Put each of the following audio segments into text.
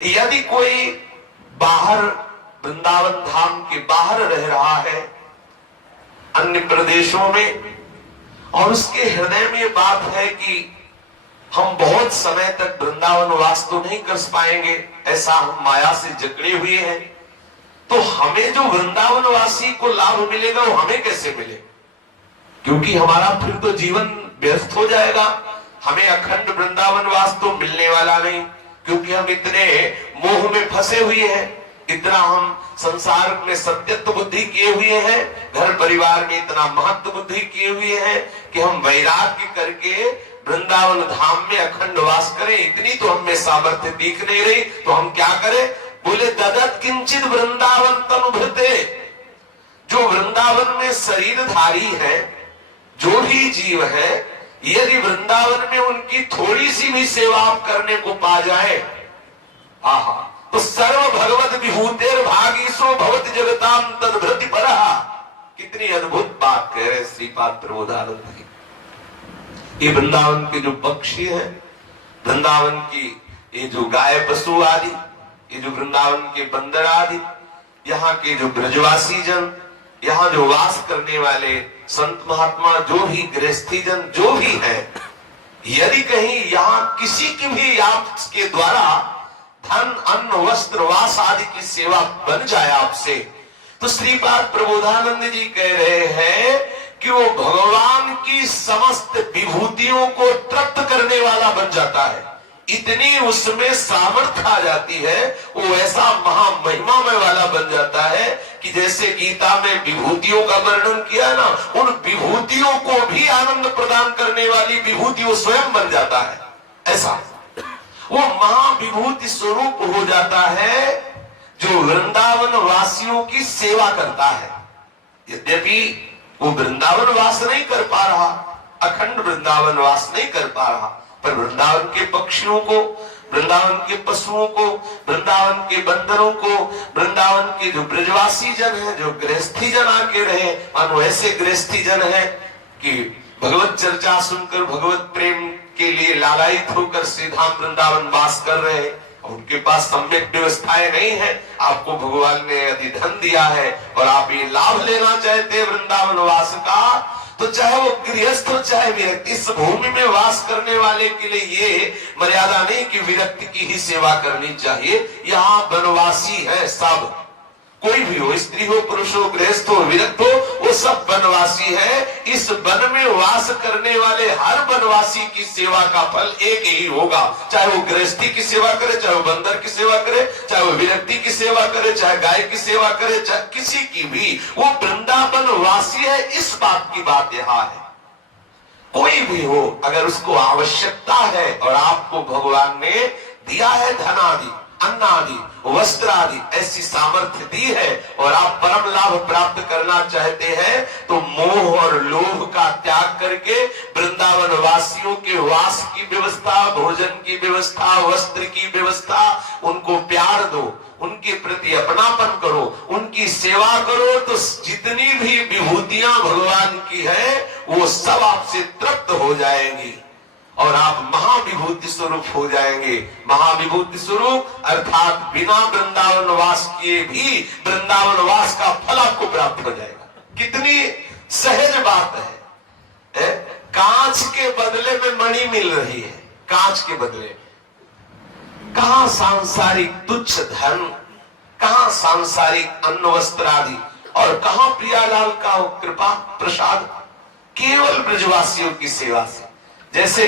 यदि कोई बाहर वृंदावन धाम के बाहर रह रहा है अन्य प्रदेशों में, और उसके हृदय में बात है कि हम बहुत समय तक वृंदावन वास तो नहीं कर पाएंगे, ऐसा हम माया से जकड़े हुए हैं, तो हमें जो वृंदावन वासी को लाभ मिलेगा वो हमें कैसे मिले? क्योंकि हमारा फिर तो जीवन व्यस्त हो जाएगा, हमें अखंड वृंदावन वास तो मिलने वाला नहीं, क्योंकि हम इतने मोह में फंसे हुए हैं, इतना हम संसार में सत्यत्व बुद्धि किए हुए हैं, घर परिवार में इतना महत्व बुद्धि किए हुए हैं कि हम वैराग्य करके वृंदावन धाम में अखंड वास करें, इतनी तो हमें सामर्थ्य दिख नहीं रही। तो हम क्या करें? बोले ददत किंचित वृंदावन तनुभृते, जो वृंदावन में शरीरधारी है, जो भी जीव है, यदि वृंदावन में उनकी थोड़ी सी भी सेवा आप करने को पा जाए, आहा, तो सर्व भगवत विभूतेर भागीसो भवति जगताम तद्भृति परहा। कितनी अद्भुत बात कह रहे श्रीपाद प्रबोधानंद जी। ये वृंदावन के जो पक्षी हैं, वृंदावन की ये जो गाय पशु आदि, ये जो वृंदावन के बंदर आदि, यहाँ के जो ब्रजवासी जन, यहाँ जो वास करने वाले संत महात्मा, जो भी गृहस्थी जन जो भी है, यदि कहीं यहाँ किसी की भी आपके द्वारा धन अन्न वस्त्र वास आदि की सेवा बन जाए आपसे, तो श्रीपाद प्रबोधानंद जी कह रहे हैं कि वो भगवान की समस्त विभूतियों को तृप्त करने वाला बन जाता है। इतनी उसमें सामर्थ्य आ जाती है, वो ऐसा महामहिमामय वाला बन जाता है कि जैसे गीता में विभूतियों का वर्णन किया ना, उन विभूतियों को भी आनंद प्रदान करने वाली विभूति वो स्वयं बन जाता है। ऐसा वो महाविभूति स्वरूप हो जाता है जो वृंदावन वासियों की सेवा करता है। यद्यपि वो वृंदावन वास नहीं कर पा रहा, अखंड वृंदावन वास नहीं कर पा रहा, पर वृंदावन के पक्षियों को, वृंदावन के पशुओं को, वृंदावन के बंदरों को, वृंदावन के जो ब्रजवासी जन है, जो गृहस्थी जन आके रहे, मानो ऐसे गृहस्थी जन है कि भगवत चर्चा सुनकर भगवत प्रेम के लिए लालायित होकर श्रीधाम वृंदावन वास कर रहे हैं, उनके पास सम्यक व्यवस्थाएं नहीं है। आपको भगवान ने यदि धन दिया है और आप ये लाभ लेना चाहते हैं वृंदावन वास का, तो चाहे वो गृहस्थ हो चाहे विरक्त, इस भूमि में वास करने वाले के लिए ये मर्यादा नहीं कि विरक्त की ही सेवा करनी चाहिए। यहाँ वनवासी है सब, कोई भी हो, स्त्री हो, पुरुष हो, गृहस्थ हो, विरक्त हो, वो सब वनवासी है। इस वन में वास करने वाले हर वनवासी की सेवा का फल एक ही होगा, चाहे वो गृहस्थी की सेवा करे, चाहे वो बंदर की सेवा करे, चाहे वो विरक्ति की सेवा करे, चाहे गाय की सेवा करे, चाहे किसी की भी, वो वृंदावन वासी है। इस बात की बात यहाँ है। कोई भी हो, अगर उसको आवश्यकता है और आपको भगवान ने दिया है धन आदि, अन्न आदि, वस्त्र आदि, ऐसी सामर्थ्य दी है और आप परम लाभ प्राप्त करना चाहते हैं, तो मोह और लोभ का त्याग करके वृंदावन वासियों के वास की व्यवस्था, भोजन की व्यवस्था, वस्त्र की व्यवस्था, उनको प्यार दो, उनके प्रति अपनापन करो, उनकी सेवा करो, तो जितनी भी विभूतियां भगवान की है वो सब आपसे तृप्त हो जाएंगी और आप महाविभूति स्वरूप हो जाएंगे। महाविभूति स्वरूप अर्थात बिना वृंदावन वास किए भी वृंदावन वास का फल आपको प्राप्त हो जाएगा। कितनी सहज बात है। कांच के बदले में मणि मिल रही है, कांच के बदले। कहां सांसारिक तुच्छ धन, कहां सांसारिक अन्न वस्त्र आदि, और कहां प्रियालाल का कृपा प्रसाद, केवल ब्रजवासियों की सेवा से। जैसे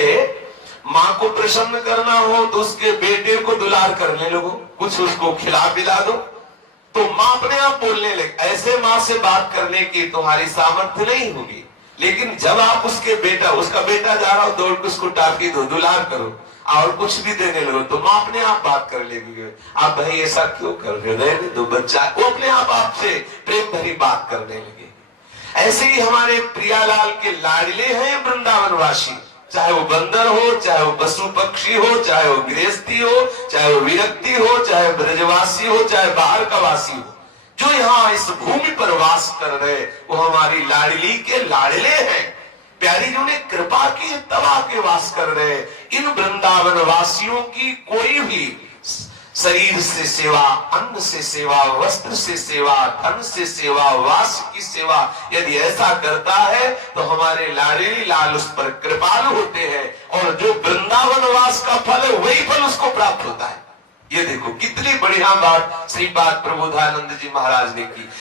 माँ को प्रसन्न करना हो तो उसके बेटे को दुलार करने लगो, कुछ उसको खिला पिला दो, तो माँ अपने आप बोलने लगे। ऐसे माँ से बात करने की तुम्हारी सामर्थ्य नहीं होगी, लेकिन जब आप उसका बेटा जा रहा हो, दौड़ के उसको टाफी दो, दुलार करो और कुछ भी देने लगो, तो माँ अपने आप बात कर लेगी। आप भाई ऐसा क्यों कर रहे हो, रहने दो बच्चा, वो अपने आप आपसे प्रेम भरी बात करने लगे। ऐसे ही हमारे प्रियालाल के लाडले हैं वृंदावनवासी, चाहे वो बंदर हो, चाहे वो पशु पक्षी हो, चाहे वो गृहस्थी हो, चाहे वो विरक्ति हो, चाहे ब्रजवासी हो, चाहे बाहर का वासी हो, जो यहाँ इस भूमि पर वास कर रहे, वो हमारी लाडली के लाडले हैं। प्यारी जी ने कृपा की तब आके वास कर रहे। इन वृंदावन वासियों की कोई भी शरीर से सेवा, अन्न से सेवा, वस्त्र से सेवा, धन से सेवा, वास की सेवा यदि ऐसा करता है तो हमारे लाडली लाल उस पर कृपालु होते हैं और जो वृंदावन वास का फल है वही फल उसको प्राप्त होता है। ये देखो कितनी बढ़िया बात श्रीपाद प्रबोधानंद जी महाराज ने की।